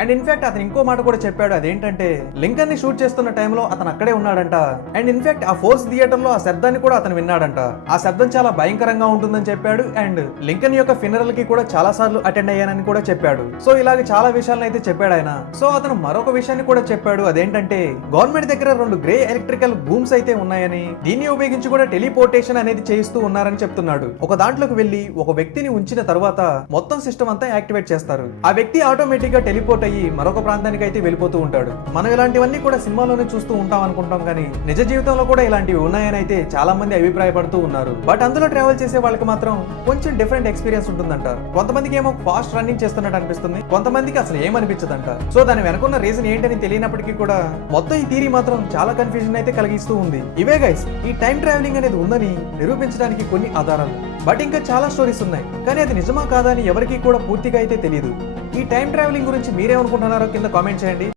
And in fact అతను ఇంకో మాట కూడా చెప్పాడు, అదేంటంటే లింకన్ ని షూట్ చేస్తున్న టైంలో అతను అక్కడే ఉన్నాడంట. అండ్ ఇన్ఫాక్ట్ ఆ ఫోర్స్ థియేటర్ లో ఆ శబ్దాన్ని కూడా అతను విన్నాడంట. ఆ శబ్దం చాలా భయంకరంగా ఉంటుందని చెప్పాడు. అండ్ లింకన్ యొక్క ఫినరల్ కి కూడా చాలా సార్లు అటెండ్ అయ్యానని కూడా చెప్పాడు. సో ఇలాగ చాలా విషయాలను అయితే చెప్పాడు ఆయన. సో అతను మరొక విషయాన్ని కూడా చెప్పాడు, అదేంటంటే గవర్నమెంట్ దగ్గర 2 గ్రే ఎలక్ట్రికల్ బూమ్స్ అయితే ఉన్నాయని, దీన్ని ఉపయోగించి కూడా టెలిపోర్టేషన్ అనేది చేయిస్తూ ఉన్నారని చెప్తున్నాడు. ఒక దాంట్లోకి వెళ్లి ఒక వ్యక్తిని ఉంచిన తర్వాత మొత్తం సిస్టమ్ అంతా యాక్టివేట్ చేస్తారు. ఆ వ్యక్తి ఆటోమేటిక్ గా టెలిపోర్ట్ అయ్యి మరొక ప్రాంతానికి అయితే వెళ్ళిపోతూ ఉంటాడు. మనం ఇలాంటివన్నీ కూడా సినిమాలోనే చూస్తూ ఉంటాం అనుకుంటాం, కానీ నిజ జీవితంలో కూడా ఇలాంటివి ఉన్నాయని అయితే చాలా మంది అభిప్రాయపడుతూ ఉన్నారు. బట్ అందులో ట్రావెల్ చేసే వాళ్ళకి మాత్రం కొంచెం డిఫరెంట్ ఎక్స్పీరియన్స్ ఉంటుందంట. కొంతమందికి ఏమో ఫాస్ట్ రన్నింగ్ చేస్తున్నట్టు అనిపిస్తుంది, కొంతమందికి అసలు ఏమనిపించదంట. సో దాని వెనకున్న రీజన్ ఏంటని తెలియనప్పటికీ కూడా మొత్తం ఈ థియరీ మాత్రం చాలా కన్ఫ్యూజన్ అయితే కలిగిస్తూ ఉంది. ఇవే గైస్ ఈ టైం ట్రావెలింగ్ అనేది ఉందని నిరూపించడానికి కొన్ని ఆధారాలు. బట్ ఇంకా చాలా స్టోరీస్ ఉన్నాయి, కానీ అది నిజమా కాదా అని ఎవరికీ కూడా పూర్తిగా అయితే తెలియదు. ఈ టైం ట్రావెలింగ్ గురించి మీరేమనుకుంటున్నారో కింద కామెంట్ చేయండి.